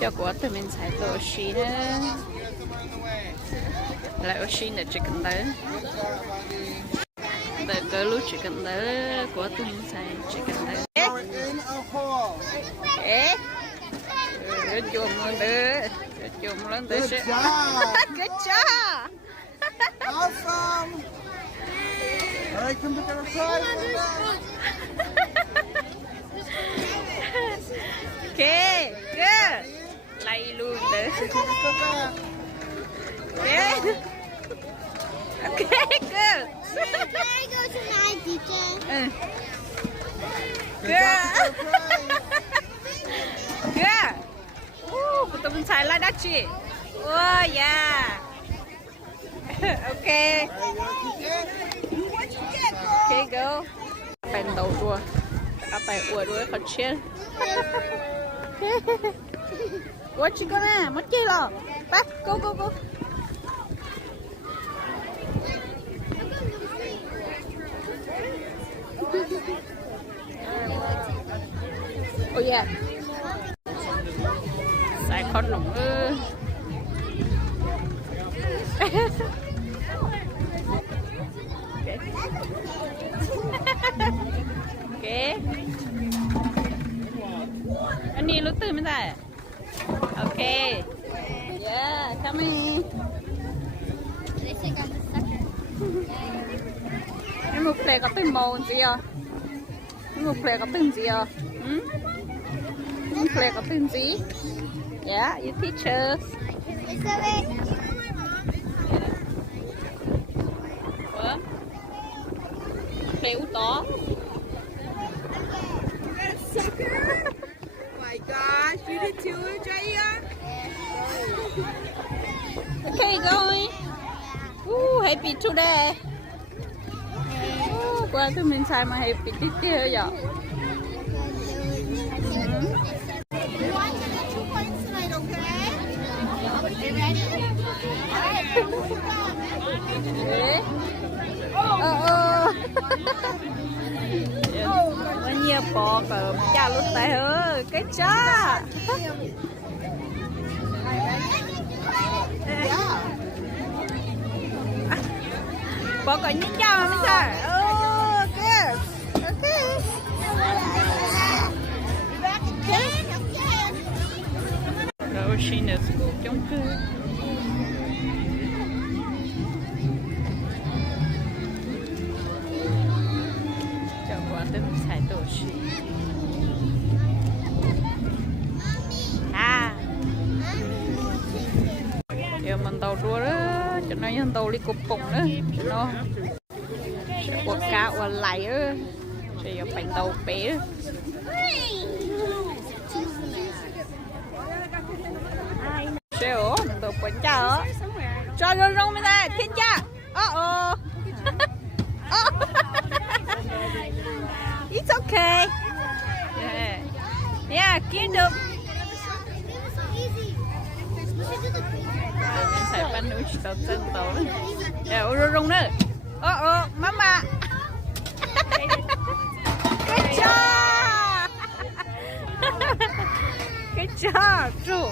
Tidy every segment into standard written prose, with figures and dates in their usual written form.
cho của tụi mình xài đồ xí nữa lại ở xí nữa chỉ cần tới để cỡ lúc chỉ cần tới của tụi mình xài chỉ cần tới chùm lên chùm lên tới good job awesome all right come to the side okay good lay luôn tới okay okay good Can I go to my teacher? Good good tụi mình xài lại đó chị oh yeah okay okay go bèn đầu đua các bạn uổng đuôi còn chết what you gonna mất chi rồi bắt go go go oh yeah xài con lủng okay anh đi lúc từ mới ra okay yeah come in em một plate có từng màu gì à em một plate có từng gì à một plate có từng gì yeah you teachers plate út đó My gosh, you did too, Jaya? Okay, going. Happy today. Qua tụi mình xài mà happy tí tí hơi vậy. You want to get 2 points tonight, okay? You ready? Okay. Có nhiều bò cơm cha lúc tại hứa cái cha bò cơm những cha mà bây giờ okay rồi xin được chống cư xài đồ xí giờ mình tàu đua đó cho nó nhân tàu đi cục bụng đó nó sẽ quật cá quật lại đó sẽ giờ phải tàu bé đó sẽ ổ mình tàu quấn cha đó cho rong rong mới ra thiên cha it's okay yeah kiếm được mình xài bánh núi tàu chân tàu đó rong rong nữa mama good job good job chủ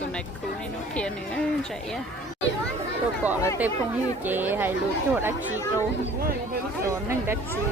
tụi này cứu này nó kia nữa chạy á tôi gọi là tê phong như chị hay lúa cho đã chi rồi nên đã chi